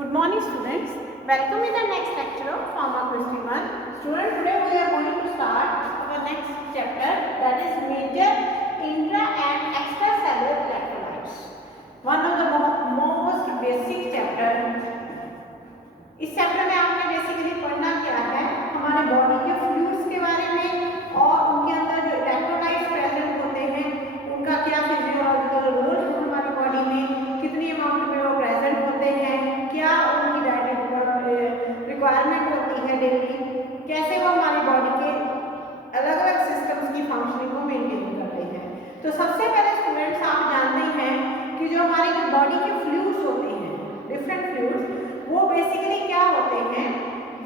Good morning, students. Welcome in the next lecture of Pharmacology 1. Students, today we are going to start our next chapter, that is major intra and extracellular electrolytes. One of the most basic chapter. इस chapter में आपने basically पढ़ना क्या है, हमारे body के fluids के बारे में और उनके अंदर जो इलेक्ट्रोलाइट्स प्रेजेंट होते हैं उनका क्या फिजियोलॉजिकल रोल है हमारी बॉडी में, कितनी अमाउंट में वो प्रेजेंट होते हैं, क्या उनकी डाइट रिक्वायरमेंट होती है डेली, कैसे वो हमारी बॉडी के अलग अलग सिस्टम्स की फंक्शनिंग को मेंटेन करते हैं। तो सबसे पहले स्टूडेंट्स आप जानते हैं कि जो हमारी बॉडी के फ्लूइड्स होते हैं, डिफरेंट फ्लूइड्स, वो बेसिकली क्या होते हैं,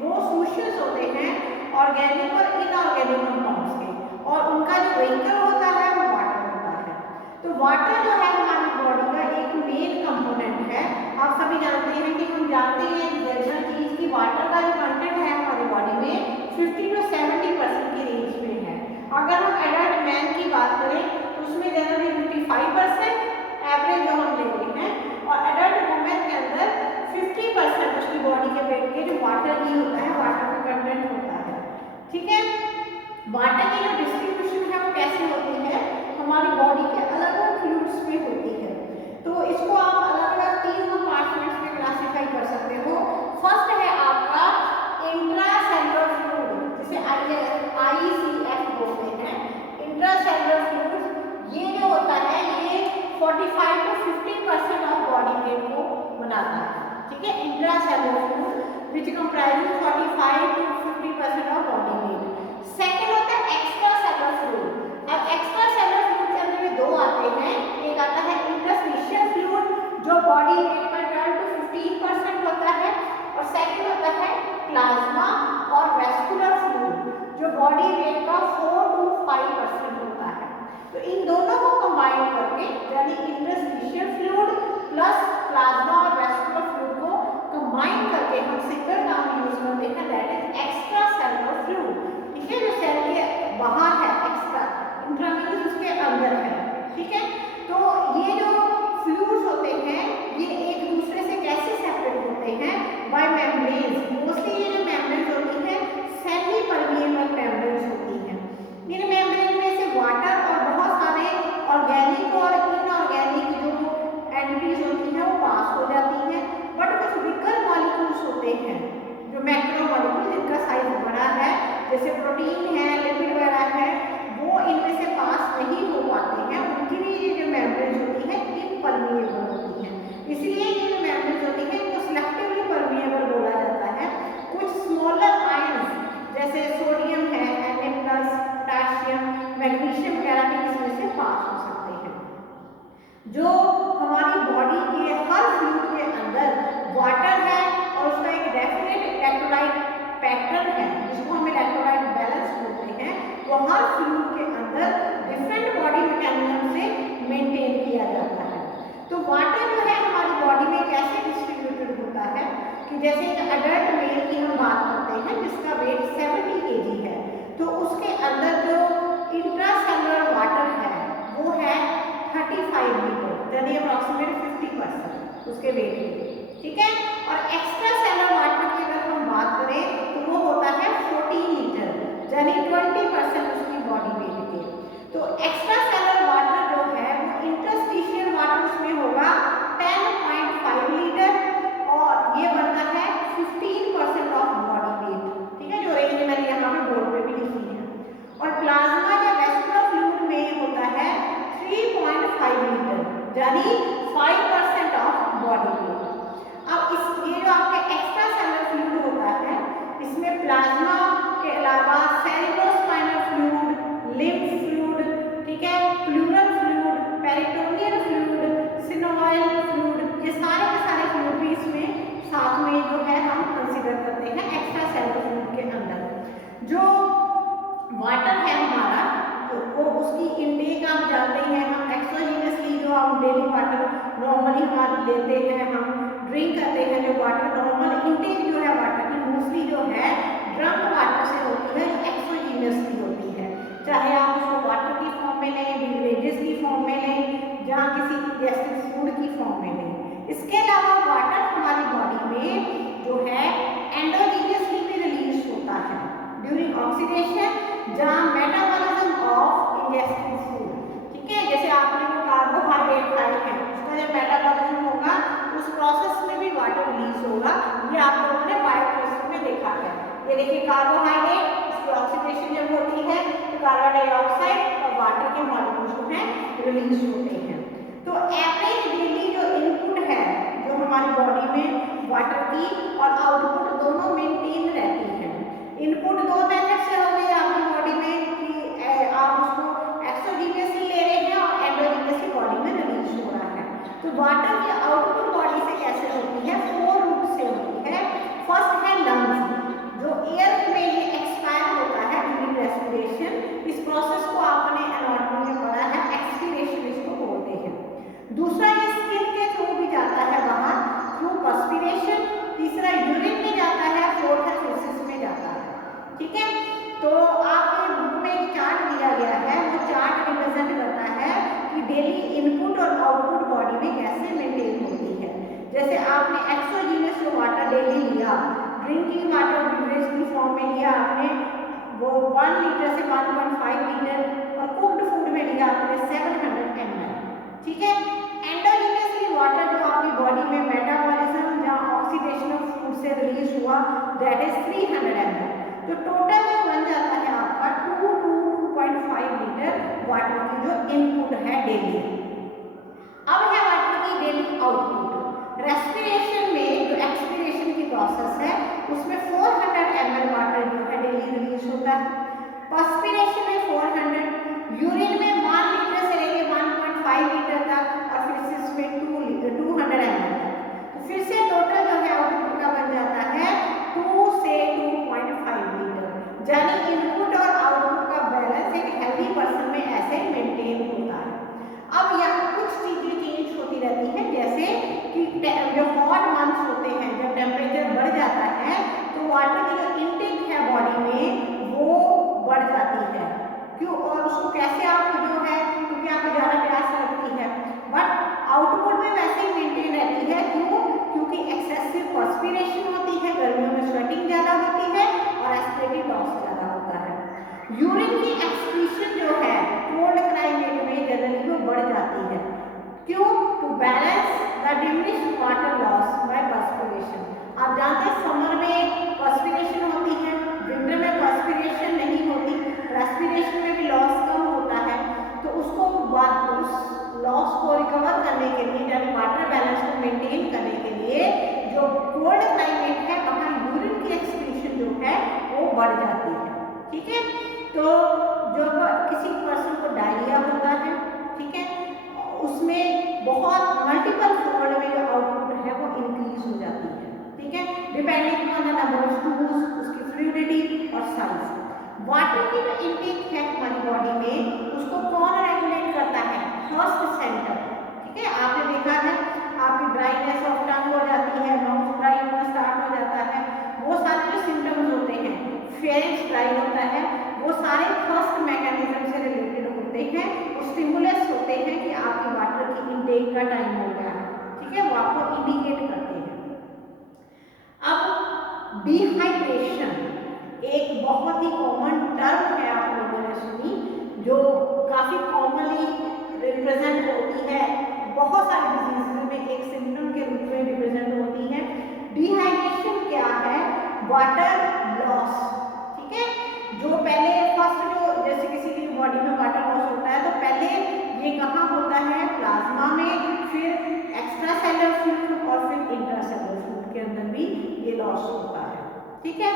वो सोशल्स होते हैं ऑर्गेनिक और इनऑर्गेनिक कंपाउंड्स के, और उनका जो व्हीकल होता है वो वाटर होता है। तो वाटर जो है हमारी बॉडी का एक मेन कंपोनेंट है। आप सभी जानते हैं कि हम जानते हैं जनरल चीज की वाटर का जो कंटेंट है हमारी बॉडी में 50 to 70% की रेंज में है। अगर हम एडल्ट मैन की बात करें तो उसमें जनरली 55% एवरेज जो हम लेते हैं, और एडल्ट वुमेन के अंदर 50% उसकी बॉडी के वेट के जो वाटर ही होता है, वाटर का कंटेंट होता है। ठीक है, वाटर की जो डिस्ट्रीब्यूशन है वो कैसे होती है, हमारी बॉडी के अलग अलग फ्लूइड्स में होती है। तो इसको आप अलग अलग 3 कंपार्टमेंट्स में क्लासिफाई कर सकते हो। फर्स्ट है आपका इंट्रासेलुलर फ्लूइड, जिसे ICF बोलते हैं, इंट्रासेलुलर फ्लूइड। ये जो होता है ये 45 to 50% ऑफ बॉडी वेट को बनाता है। ठीक है, intracellular fluid which comprises 45 to 50% of body weight. Second होता है एक्स्ट्रासेलुलर फ्लूइड। अब एक्स्ट्रासेलुलर फ्लूइड के अंदर में 2 आते हैं, एक आता है इंटरस्टिशियल फ्लूइड जो बॉडी वेट का 12 to 15% होता है, और सेकंड होता है प्लाज्मा और वेस्कुलर फ्लूइड जो बॉडी वेट का 4 to 5% होता है। तो इन दोनों को कंबाइन करके, यानी इंटरस्टिशियल फ्लूइड प्लस प्लाज्मा और वेस्कुलर फ्लूइड को कंबाइन करके हम सिंगल टर्म यूज करते हैं, दैट इज एक्स्ट्रासेलुलर फ्लूइड। ठीक है, जो सेल के बाहर है, एक्स्ट्रा, इंट्रा मींस उसके अंदर है। ठीक है, तो ये जो फ्लूइड्स होते हैं ये एक दूसरे से कैसे सेपरेट होते हैं, बाय मेम्ब्रेन्स। मोस्टली ये जो मेम्ब्रेन्स होती हैं सेमी परमिएबल मेम्ब्रेन्स होती हैं। इन मेम्ब्रेन में से वाटर और बहुत सारे ऑर्गेनिक और इनऑर्गेनिक जो एंटिटीज होती हैं वो पास हो जाती हैं, बट कुछ विकल मॉलिक्यूल्स होते हैं जो मैक्रो मॉलिक्यूल जिनका साइज बड़ा है, जैसे प्रोटीन है, लिपिड वगैरह है, वो इनमें से पास नहीं हो पाते हैं। उनके लिए ये जो मेम्ब्रेन्स होती है इम्परमिएबल होती हैं। इसलिए ये जो मेम्ब्रेन्स होती है इनको सिलेक्टिवली परमिएबल बोला जाता है। कुछ स्मॉलर आयंस जैसे सोडियम है, Na+, पोटेशियम, मैग्नीशियम वगैरह भी इसमें से पास हो सकते हैं। जो हमारी बॉडी के हर फ्लूइड के अंदर वाटर है और उसका एक डेफिनेट इलेक्ट्रोलाइट पैटर्न है जिसको हम इलेक्ट्रोलाइट बैलेंस बोलते हैं, वो हर फ्लूइड के अंदर डिफरेंट बॉडी मैकेनिज्म से मेंटेन किया जाता है। तो वाटर जो है हमारी बॉडी में कैसे डिस्ट्रीब्यूटेड होता है कि जैसे एक अडल्ट मेल की हम बात करते हैं जिसका वेट 70 kg है, तो उसके अंदर जो इंट्रासेलुलर वाटर है वो है 35 लीटर, यानी अप्रॉक्सीमेट 50% उसके वेट की। ठीक है, और एक्स्ट्रासेलुलर वाटर की अगर हम बात करें तो वो होता है 14 लीटर, यानी 20% उसकी बॉडी वेट के। तो एक्स्ट्रासेलुलर वाटर जो है वो इंटरस्टिशियल वाटर उसमें होगा 10.5 लीटर, और ये बनता है 15% ऑफ बॉडी वेट। ठीक है, जो रेंज मैंने यहाँ पे बोर्ड पे भी लिखी है। और प्लाज्मा या वेस्कुलर फ्लूइड में होता है 3.5 लीटर, यानी 5% ऑफ बॉडी वेट। अब ये जो आपके एक्स्ट्रासेलुलर फ्लूइड होता है इसमें प्लाज्मा के अलावा सेरेब्रोस्पाइनल फ्लूइड, लिम्फ फ्लूइड, ठीक है, pleural fluid, peritoneal fluid, synovial fluid, ये सारे के सारे फ्लूइड भी इसमें साथ में जो है हम कंसीडर करते हैं एक्स्ट्रासेलुलर फ्लूइड के अंदर। जो वाटर है हमारा तो वो उसकी इनटेक आप जानते हैं, हम एक्सोजीनसली जो हम डेली वाटर नॉर्मली हम लेते हैं, हम ड्रिंक करते हैं, जो वाटर नॉर्मल इनटेक जो है वाटर की मोस्टली जो है ड्रंक वाटर से होती है, जो एक्सोजीनसली होती है। चाहे आप उसको वाटर की फॉर्म में लें, बेवरेजेस की फॉर्म में लें, या किसी गैस्ट्रिक फूड की फॉर्म में लें। इसके अलावा वाटर हमारी बॉडी में उस प्रोसेस में भी वाटर रिलीज होगा। ये आप लोगों ने बायोकेमिस्ट्री में देखा है। ये देखिए कार्बोहाइड्रेट, इसकी ऑक्सीडेशन जब होती है तो कार्बन डाइऑक्साइड और वाटर के मॉलिक्यूल्स जो हैं रिलीज होते हैं। तो एवरेज डेली जो इनपुट है जो हमारी बॉडी में वाटर की और आउटपुट दोनों मेंटेन रहती है। इनपुट दो मेथड से हो गई आपकी बॉडी में कि आप उसको एक्सोजीनियसली ले रहे हैं और एंडोजीनियसली बॉडी में रिलीज हो रहा है। तो वाटर की आउटपुट बॉडी से कैसे होती है? 4 रूट से होती है। फर्स्ट है लंग्स, जो एयर में ये एक्सपायर होता है ड्यूरिंग रेस्पिरेशन। इस प्रोसेस को आपने एनाटॉमी में पढ़ा है, एक्सपीरेशन इसको बोलते हैं। दूसरा ये स्किन के थ्रू भी जाता है बाहर थ्रू पर्सपिरेशन। तीसरा यूरिन में जाता है, फोर्थ है फेसेस में जाता है। ठीक है, तो आपके बुक में एक चार्ट दिया गया है, वो चार्ट रिप्रेजेंट करता है कि डेली इनपुट और आउटपुट बॉडी में कैसे मेंटेन होती है। जैसे आपने एक्सोजीनियस जो वाटर डेली लिया, ड्रिंकिंग वाटर बेवरेज की फॉर्म में लिया आपने, वो 1 लीटर से 1.5 लीटर, और कुक्ड फूड में लिया आपने 700 ml। ठीक है, एंडोजीनियसली वाटर जो आपकी बॉडी में मेटाबॉलिज्म या ऑक्सीडेशन ऑफ फूड से रिलीज हुआ, दैट इज 300 ml। तो टोटल जो बन जाता है आपका 2 to 2.5 लीटर वाटर की जो इनपुट है डेली। अब है वाटर की डेली आउटपुट। रेस्पिरेशन में जो एक्सपीरेशन की प्रोसेस है उसमें 400 ml वाटर जो है डेली रिलीज होता है। पर्सपिरेशन में 400, यूरिन में 1 लीटर से लेकर 1.5 लीटर तक, और फेसेस में 200 ml तक। तो फिर से टोटल जो है आउटपुट का बन जाता है 2 से 2.5 लीटर। यानी इनपुट और आउटपुट का बैलेंस एक हेल्दी पर्सन में ऐसे मेंटेन होता है। अब यहाँ कुछ चीजें चेंज होती रहती हैं, जैसे कि जो हॉट मंथ्स होते हैं, जब टेम्परेचर बढ़ जाता है तो वाटर की जो इनटेक है बॉडी में वो बढ़ जाती है। क्यों? और उसको कैसे आप जो है, क्योंकि आपको ज़्यादा प्यास लगती है, बट आउटपुट में वैसे ही मेंटेन रहती है। क्यों? क्योंकि एक्सेसिव पर्सपिरेशन होती है, गर्मियों में स्वेटिंग ज़्यादा होती है और एस्पिरेटरी लॉस ज़्यादा होता है। यूरिन की एक्सक्रीशन जो है कोल्ड क्लाइमेट में जनरली वो बढ़ जाती है। क्यों? To balance the diminished water loss by perspiration. आप जानते हैं समर में पर्सपिरेशन होती है, विंटर में पर्सपिरेशन नहीं होती, रेस्पिरेशन में भी लॉस कम होता है। तो उसको उस लॉस को रिकवर करने के लिए, यानी वाटर बैलेंस को मेंटेन करने के लिए, जो कोल्ड क्लाइमेट है वहाँ यूरिन की एक्सक्रीशन जो है वो बढ़ जाती है। ठीक है, तो जो किसी पर्सन को डायरिया होता है, ठीक है, उसमें बहुत मल्टीपल फोल्ड में जो आउटपुट है वो इंक्रीज हो जाती है। ठीक है, depending on the number of stools, उसकी फ्लूइडिटी और साइज। वाटर की जो इनटेक है हमारी बॉडी में, उसको कौन रेगुलेट करता है? Thirst centre. ठीक है, आपने देखा है आपकी ड्राइनेस ऑफ टंग हो जाती है, माउथ ड्राई होना स्टार्ट हो जाता है, वो सारे जो सिम्टम्स होते हैं, फेरेंक्स ड्राई होता है, वो सारे थर्स्ट मैकेनिज्म से रिलेटेड होते हैं, वो स्टिमुलस होते हैं कि आपकी वाटर की इनटेक का टाइम हो गया है। ठीक है, वो आपको इंडिकेट करते हैं। अब डिहाइड्रेशन एक बहुत ही कॉमन टर्म है, आप लोगों ने सुनी, जो काफ़ी कॉमनली रिप्रेजेंट होती है बहुत सारे डिजीज में, एक सिम्टम के रूप में रिप्रेजेंट होती है। डिहाइड्रेशन क्या है? Water loss. ठीक है, जो पहले फर्स्ट जो जैसे किसी की बॉडी में वाटर लॉस होता है तो पहले ये कहाँ होता है? प्लाज्मा में, फिर एक्स्ट्रा सेलुलर फ्लूइड और फिर इंट्रासेलुलर फ्लूइड के अंदर भी ये लॉस होता है। ठीक है,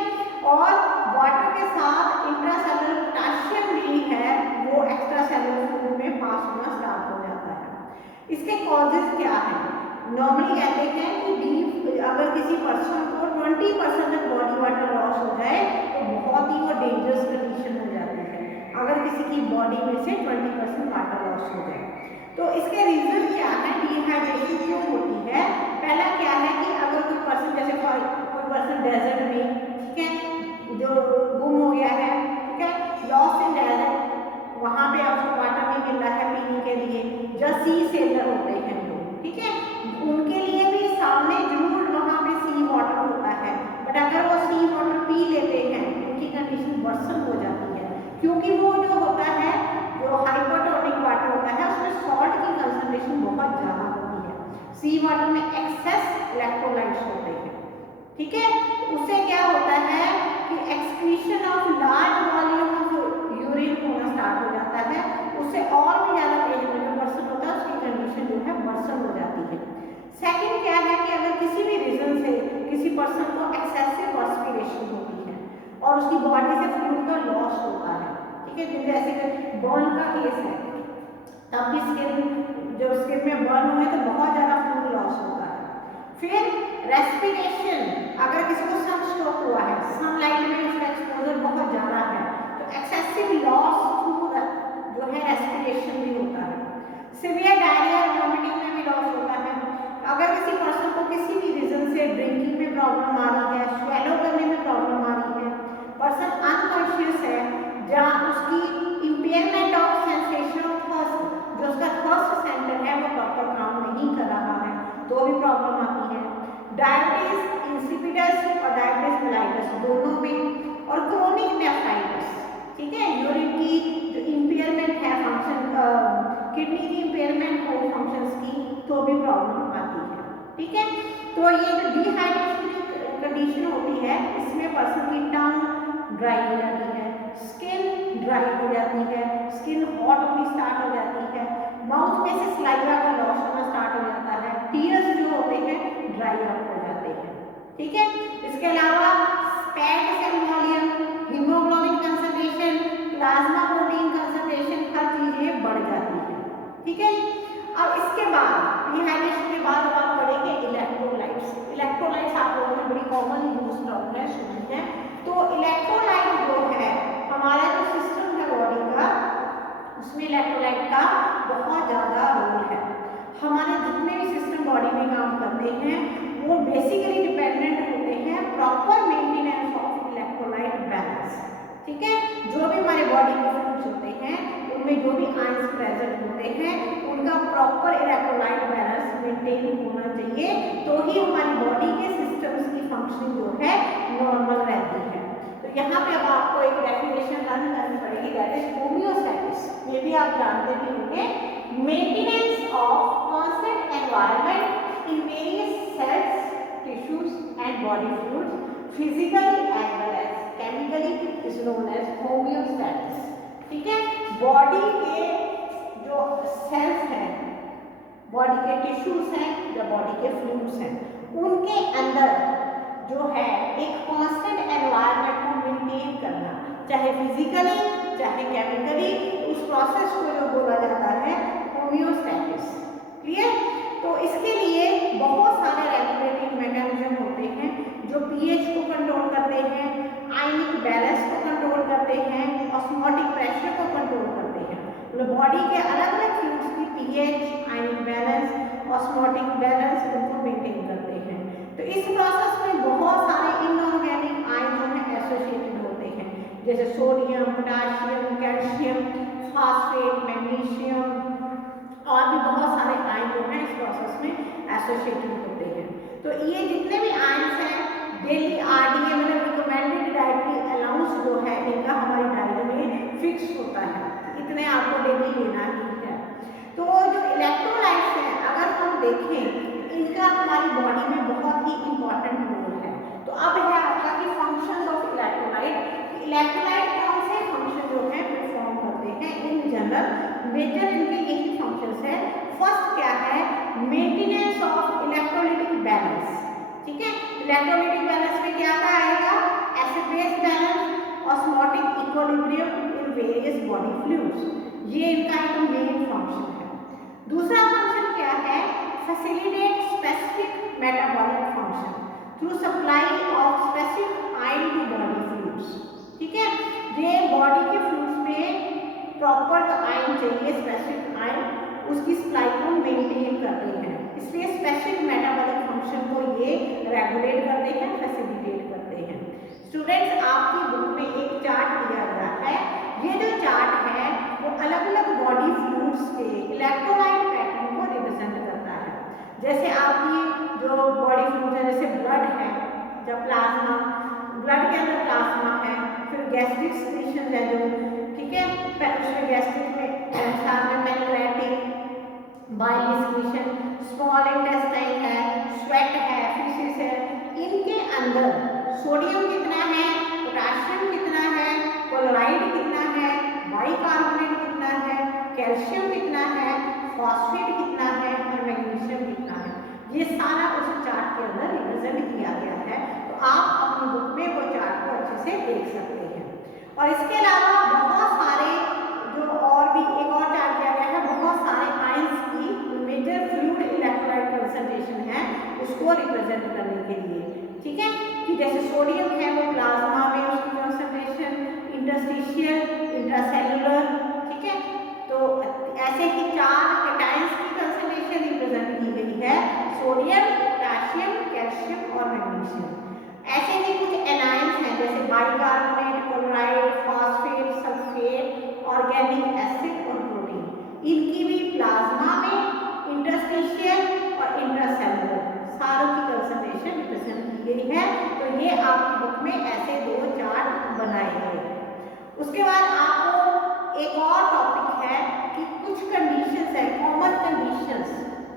और वाटर के साथ इंट्रासेलुलर पोटेशियम भी है, वो एक्स्ट्रा सेलुलर फ्लूइड में पास होना स्टार्ट हो जाता है। इसके कॉजेज क्या है? नॉर्मली कहते हैं कि अगर किसी पर्सन को 20% तक बॉडी वाटर लॉस हो जाए तो बहुत ही वो डेंजरस कंडीशन हो जाती है, अगर किसी की बॉडी में से 20% वाटर लॉस हो जाए। तो इसके रीजन क्या है? डिहाइड्रेशन क्यों होती है? पहला क्या है कि अगर कोई पर्सन, जैसे कोई पर्सन डेजर्ट में, ठीक है, जो गुम हो गया है, ठीक है, लॉस्ट इन डेजर्ट, वहाँ पे आपको वाटर नहीं मिल रहा है पीने के लिए, जो सी सेलर होते हैं लोग, ठीक है, उनके लिए भी सामने जरूर वहाँ पे सी वाटर होता है, बट अगर वो सी वाटर पी लेते हैं उनकी कंडीशन वर्सन हो जाती है, क्योंकि वो जो होता है, जो हाइपरटोनिक वाटर होता है, उसमें सॉल्ट की कंसंट्रेशन बहुत ज़्यादा होती है। सी वाटर में एक्सेस इलेक्ट्रोलाइट्स होते हैं, ठीक है। उससे क्या होता है कि excretion of large volume of urine होना स्टार्ट हो जाता है, उससे और भी ज़्यादा पेज में जो पर्सन होता है उसकी कंडीशन जो है वर्सन हो जाती है। सेकंड क्या है कि अगर किसी भी रीजन से किसी पर्सन को एक्सेसिव पर्सपिरेशन होती है और उसकी बॉडी से फ्लूइड का लॉस होता है, ठीक है, जैसे बर्न का केस है, तब भी स्किन में बर्न हुए तो बहुत ज़्यादा फ्लूइड लॉस होता है। फिर रेस्पिरेशन, अगर किसी को सनस्ट्रोक हुआ है, सनलाइट में उसका एक्सपोजर बहुत ज़्यादा है, तो एक्सेसिव लॉस थ्रू जो है रेस्पिरेशन भी होता है। सिवियर डायरिया और वॉमिटिंग में भी लॉस होता है। अगर किसी पर्सन को किसी भी रीजन से ड्रिंकिंग में प्रॉब्लम आ रही है, स्वेलो करने में प्रॉब्लम आ रही है, पर्सन अनकॉन्शियस है, जहाँ उसकी impairment of sensation of thirst, जो उसका थर्स्ट सेंटर है वो प्रॉपर काम नहीं कर रहा है, तो भी प्रॉब्लम आती है। डायबिटीज इंसिपिडस और डायबिटीज मेलाइटस दोनों में, और क्रोनिक नेफ्राइटिस, ठीक है, यूरिन की जो इम्पेयरमेंट है फंक्शन, किडनी की इम्पेयरमेंट हो फंक्शंस की, तो भी प्रॉब्लम आती है, ठीक है। तो ये जो डिहाइड्रेशन की कंडीशन होती है, इसमें पर्सन की टंग ड्राई हो जाती है, स्किन ड्राई हो जाती है, स्किन हॉट होनी स्टार्ट हो जाती है, माउथ में से सलाइवा का लॉस होना स्टार्ट हो जाता है, टीयर्स जो होते हैं ड्राई आउट हो जाते हैं, ठीक है। इसके अलावा fat cell volume, haemoglobin concentration, plasma protein concentration, हर चीज ये बढ़ जाती है, ठीक है। अब इसके बाद डिहाइड्रेशन के बाद बात करेंगे इलेक्ट्रोलाइट्स। इलेक्ट्रोलाइट्स आप लोगों में बड़ी कॉमन यूज टर्म है, सुनी है। तो इलेक्ट्रोलाइट जो है हमारा जो सिस्टम है बॉडी का, उसमें इलेक्ट्रोलाइट का बहुत ज़्यादा रोल है। हमारे जितने भी सिस्टम बॉडी में काम करते हैं वो बेसिकली डिपेंडेंट होते हैं proper maintenance of electrolyte balance, ठीक है। जो भी हमारे बॉडी के फ्लूइड्स होते हैं उनमें जो भी आयंस प्रेजेंट होते हैं उनका प्रॉपर इलेक्ट्रोलाइट बैलेंस मेंटेन होना चाहिए, तो ही हमारी बॉडी के सिस्टम्स की फंक्शनिंग जो है नॉर्मल रहती है। तो यहाँ पे अब आपको एक डेफिनेशन लर्न करनी पड़ेगी, दैट इज होमियोस्टैटिस। ये भी आप जानते भी होंगे, maintenance of constant environment in various cells, tissues and body fluids physically as well as chemically is known as homeostasis, ठीक है। बॉडी के जो सेल्स हैं, बॉडी के टिश्यूज हैं या बॉडी के फ्लूइड्स हैं, उनके अंदर जो है एक कांस्टेंट एनवायरनमेंट को मेंटेन करना, चाहे फिजिकली चाहे केमिकली, उस प्रोसेस को जो बोला जाता है होमियोस्टैटिस, क्लियर। तो इसके लिए बहुत सारे रेगुलेटिंग मैकेनिज्म होते हैं जो पीएच को कंट्रोल करते हैं, आयनिक बैलेंस को कंट्रोल करते हैं, ऑस्मोटिक प्रेशर को कंट्रोल करते हैं। मतलब बॉडी के अलग अलग फ्लूइड्स की pH, ionic balance, osmotic balance उनको मेंटेन करते हैं। तो इस प्रोसेस में बहुत सारे इनऑर्गेनिक आयन जो है एसोसिएटेड होते हैं, जैसे sodium, potassium, calcium, phosphate, magnesium और भी बहुत सारे आयन जो हैं इस प्रोसेस में एसोसिएटेड होते हैं। तो ये जितने भी आयन्स हैं डेली आरडीए मतलब रिकमेंडेड डाइटरी अलाउंस जो है इनका हमारी डाइट में फिक्स होता है, इतने आपको डेली लेना ही है। तो जो इलेक्ट्रोलाइट्स हैं अगर हम देखें इनका हमारी बॉडी में बहुत ही इंपॉर्टेंट रोल है। तो अब है आपका कि फंक्शंस ऑफ इलेक्ट्रोलाइट। इलेक्ट्रोलाइट कौन से फंक्शन जो है परफॉर्म करते हैं इन जनरल, मेजर इनके यही फंक्शंस है। फर्स्ट क्या है, मेंटेनेंस ऑफ इलेक्ट्रोलाइटिक बैलेंस, ठीक है। इलेक्ट्रोलाइटिक बैलेंस में क्या क्या आएगा, acid base balance, osmotic equilibrium in various body fluids, ये इनका एक मेन फंक्शन है। दूसरा फंक्शन क्या है, facilitate specific metabolic function through supply of specific iron to body fluids, ठीक है। ये बॉडी के फ्लूइड्स में प्रॉपर जो आयन चाहिए, स्पेसिफिक आयन, उसकी सप्लाई को मेंटेन करते हैं, इसलिए स्पेसिफिक मेटाबॉलिक फंक्शन को ये रेगुलेट करते हैं, फैसिलिटेट करते हैं। स्टूडेंट्स आपकी बुक में एक चार्ट दिया गया है, ये जो चार्ट है वो अलग अलग बॉडी फ्लूइड्स के इलेक्ट्रोलाइट पैटर्न को रिप्रेजेंट करता है। जैसे आपकी जो बॉडी फ्लूइड है, जैसे ब्लड है, जब प्लाज्मा, ब्लड के अंदर प्लाज्मा है, फिर गैस्ट्रिक सिक्रीशन है जो, ठीक है, उसमें गैस्ट्रिक में साथ में pancreatic, bile secretion, small intestine है, स्वेट है, फिशेस है, इनके अंदर सोडियम कितना है, पोटाशियम कितना है, क्लोराइड कितना है, बाइकार्बोनेट कितना है, कैल्शियम कितना है, फॉस्फेट कितना है और मैग्नीशियम कितना है, ये सारा उस चार्ट के अंदर रिप्रेजेंट किया गया है। तो आप अपनी बुक में वो चार्ट को अच्छे से देख सकते हैं। और इसके अलावा बहुत सारे जो और भी एक और चार्ट दिया गया है, बहुत सारे आयंस की मेजर फ्लूइड इलेक्ट्रोलाइट कंसंट्रेशन है उसको रिप्रेजेंट करने के लिए, ठीक है, कि जैसे सोडियम है वो प्लाज्मा में उसकी कंसंट्रेशन, इंटरस्टिशियल, इंट्रासेलुलर, ठीक है, तो ऐसे ही 4 कैटायंस की कंसंट्रेशन रिप्रेजेंट की गई है, सोडियम, पोटेशियम, कैल्शियम और मैग्नीशियम। ऐसे ही कुछ एनायंस हैं जैसे bicarbonate, chloride, phosphate, sulphate, organic acid और प्रोटीन, इनकी भी प्लाज्मा में, इंटरस्टिशियल और इंट्रासेलुलर सारों की कंसंट्रेशन रिप्रेजेंट की गई है। तो ये आपकी बुक में ऐसे 2 चार्ट बनाए गए हैं। उसके बाद आपको एक और टॉपिक है कि कुछ कंडीशंस है, कॉमन कंडीशंस,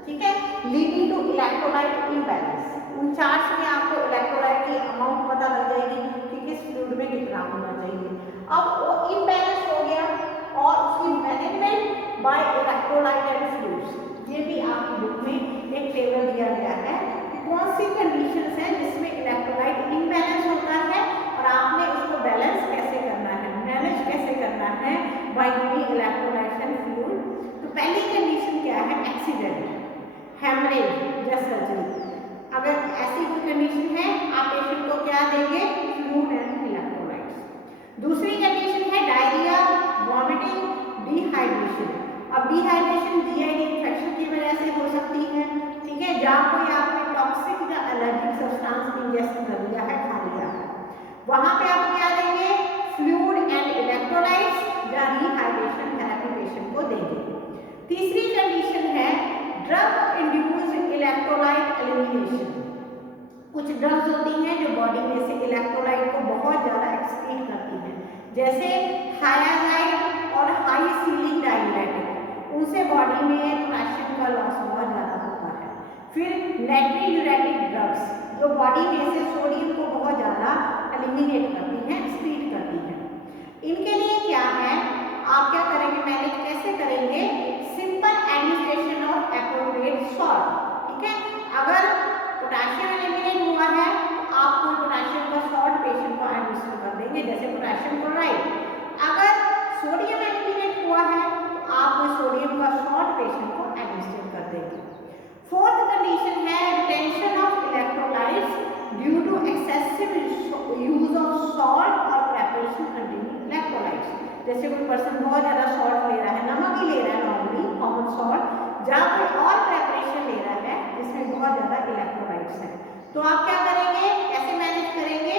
ठीक है, लीडिंग टू इलेक्ट्रोलाइट इम्बैलेंस। उन चार्ट्स में आपको इलेक्ट्रोलाइट की अमाउंट पता लग जाएगी कि किस फ्लूइड में कितना होना चाहिए। अब वो इम्बैलेंस हो गया और उसकी management by electrolyte and fluids, ये भी आपकी बुक में एक टेबल दिया गया है कि कौन सी कंडीशंस हैं जिसमें इलेक्ट्रोलाइट इम्बैलेंस होता है और आपने उसको बैलेंस कैसे करना है, मैनेज कैसे करना है by giving electrolytes and fluid. तो पहली कंडीशन क्या है, एक्सीडेंट, हेमरेज या सर्जरी। अगर ऐसी कोई कंडीशन है आप पेशेंट को क्या देंगे, फ्लूइड एंड इलेक्ट्रोलाइट्स। दूसरी कंडीशन है डायरिया, वॉमिटिंग, डिहाइड्रेशन। अब डिहाइड्रेशन जीआईडी इन्फेक्शन की वजह से हो सकती है, ठीक है, जहाँ कोई आपने टॉक्सिक या एलर्जिक सब्सटेंस इंजेस्ट कर लिया है, खा लिया है, वहाँ पे आप क्या देंगे, फ्लूइड एंड इलेक्ट्रोलाइट्स या रिहाइड्रेशन थेरेपी पेशेंट को देंगे। तीसरी कंडीशन है ड्रग इंड्यूस्ड इलेक्ट्रोलाइट एलिमिनेशन। कुछ ड्रग्स होती हैं जो बॉडी में से इलेक्ट्रोलाइट को बहुत ज़्यादा एक्सक्रीट करती हैं, जैसे थायाजाइड और हाई सीलिंग डाइलेटिक, उनसे बॉडी में पोटेशियम का लॉस बहुत ज़्यादा होता है। फिर नाइट्रोयूरेटिक ड्रग्स जो बॉडी में से सोडियम को बहुत ज़्यादा एलिमिनेट करती हैं, एक्सक्रीट करती हैं। इनके लिए क्या है, आप क्या करेंगे, मैनेज कैसे करेंगे, simple administration of appropriate salt, ठीक है। अगर पोटेशियम एलिमिनेट हुआ है तो आप कोई पोटेशियम का सॉल्ट पेशेंट को एडमिनिस्टर कर देंगे, जैसे पोटेशियम क्लोराइड। अगर सोडियम एलिमिनेट हुआ है तो आप कोई सोडियम का सॉल्ट पेशेंट को एडमिनिस्टर कर देंगे। फोर्थ कंडीशन है retention of electrolytes due to excessive use of salt और प्रेपरेशन कंटेनिंग इलेक्ट्रोलाइट्स। जैसे कोई पर्सन बहुत ज़्यादा सॉल्ट ले रहा है, नमक ही ले रहा है नॉर्मली कॉमन सॉल्ट, जहाँ कोई और प्रेपरेशन ले रहा है जिसमें बहुत ज़्यादा इलेक्ट्रोलाइट्स है, तो आप क्या करेंगे, कैसे मैनेज करेंगे,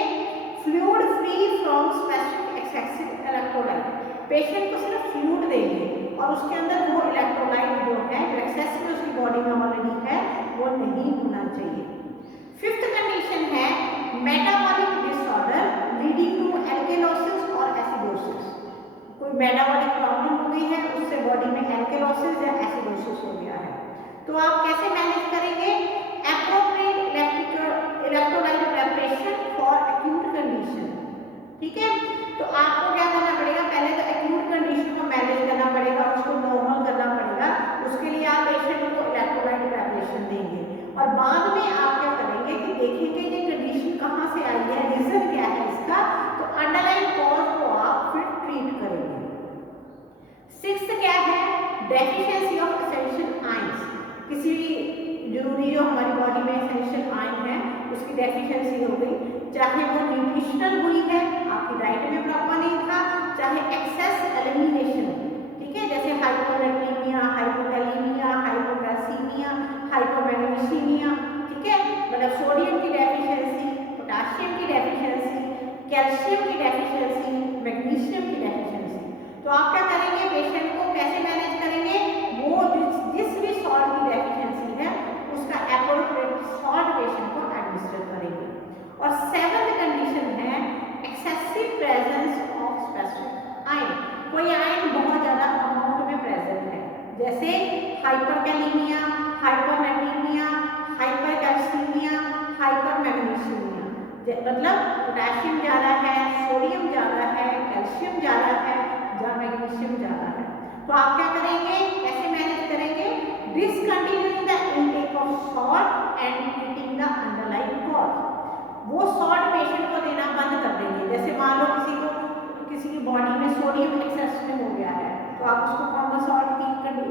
fluid free from specific excessive electrolyte. Patient को सिर्फ फ्लूइड देंगे और उसके अंदर वो इलेक्ट्रोलाइट जो है जो एक्सेस में उसकी बॉडी में ऑलरेडी है वो नहीं होना चाहिए। फिफ्थ कंडीशन है metabolic disorder leading to alkalosis और एसिडोसिस। कोई मेटाबॉलिक प्रॉब्लम हो गई है, उससे बॉडी में एल्केलोसिस या एसिडोसिस हो गया है, तो आप कैसे मैनेज करेंगे, appropriate electrolyte preparation for acute condition, ठीक है। तो आपको क्या करना पड़ेगा, पहले तो एक्यूट कंडीशन को मैनेज करना पड़ेगा, उसको नॉर्मल करना पड़ेगा, उसके लिए आप पेशेंट को इलेक्ट्रोलाइट प्रेपरेशन देंगे और बाद में आप क्या करेंगे कि देखेंगे कि कंडीशन कहाँ से आई है, रीजन क्या है इसका, तो अंडरलाइन कॉज को आप फिर ट्रीट करेंगे। सिक्स्थ क्या है, डेफिशिएंसी ऑफ एसेंशियल आयंस। किसी भी जरूरी जो हमारी बॉडी में एसेंशियल आयन है उसकी डेफिशिएंसी हो गई, चाहे वो न्यूट्रिशनल हुई है, आपकी डाइट में प्रॉपर नहीं था, चाहे एक्सेस एलिमिनेशन, ठीक है, जैसे हाइपोनेट्रीमिया, हाइपोकैलीमिया, हाइपोकैल्सीमिया, हाइपोमैग्नीशियमिया, ठीक है, मतलब सोडियम की डेफिशिएंसी, पोटेशियम की डेफिशिएंसी, कैल्शियम की डेफिशिएंसी, मैग्नीशियम की डेफिशिएंसी। तो आप क्या करेंगे, पेशेंट को कैसे मैनेज करेंगे, वो जिस भी सॉल्ट की डेफिशिएंसी है उसका एप्रोप्रिएट सॉल्ट पेशेंट को एडमिनिस्टर करेंगे। और सेवंथ कंडीशन है excessive presence of specific ion. कोई आयन बहुत ज़्यादा अमाउंट में प्रेजेंट है, जैसे हाइपरकैली मतलब पोटेशियम ज़्यादा है, सोडियम ज़्यादा है, कैल्शियम ज़्यादा है या मैग्नीशियम ज़्यादा है। तो आप क्या करेंगे, कैसे मैनेज करेंगे, discontinuing the intake of salt and treating the underlying cause. वो सॉल्ट पेशेंट को देना बंद कर देंगे। जैसे मान लो किसी की बॉडी में सोडियम एक्सेस में हो गया है, तो आप उसको कॉमन सॉल्ट की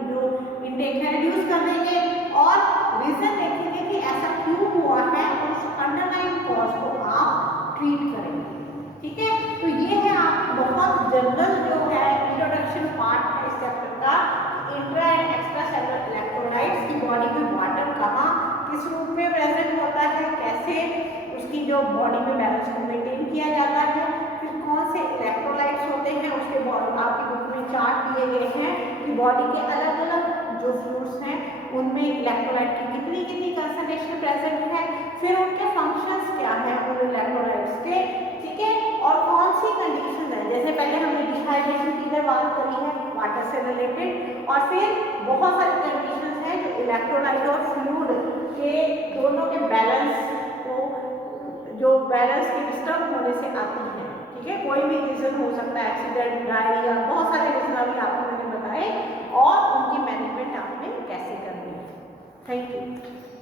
जो इनटेक है रिड्यूस कर देंगे और रीजन देखेंगे कि ऐसा क्यों हुआ है और उस अंडरलाइंग कॉज को आप ट्रीट करेंगे। ठीक है, तो ये है आप बहुत जनरल जो है इंट्रोडक्शन पार्ट है इस चैप्टर का, intra and extra cellular electrolytes की बॉडी में वाटर कहाँ किस रूप में प्रेजेंट होता है, कैसे उसकी जो बॉडी में बैलेंस को मेंटेन किया जाता है, फिर कौन से इलेक्ट्रोलाइट्स होते हैं उसके आपकी बुक में चार्ट दिए गए हैं कि बॉडी के अलग अलग जो फ्लूइड्स हैं उनमें इलेक्ट्रोलाइट की कितनी कितनी कंसंट्रेशन प्रेजेंट है, फिर उनके फंक्शंस क्या हैं उन इलेक्ट्रोलाइट्स के। ठीक है, और कौन सी कंडीशन है, जैसे पहले हमने डिहाइड्रेशन की बात करी है वाटर से रिलेटेड, और फिर बहुत सारी कंडीशन है जो इलेक्ट्रोलाइट और फ्लूइड के दोनों के बैलेंस को जो बैलेंस के डिस्टर्ब होने से आती है। ठीक है, कोई भी रीजन हो सकता है, एक्सीडेंट, डायरिया, बहुत सारे रीजन अभी आपको मैंने बताए और उनकी मैनेजमेंट आपने कैसे करनी है। Thank you.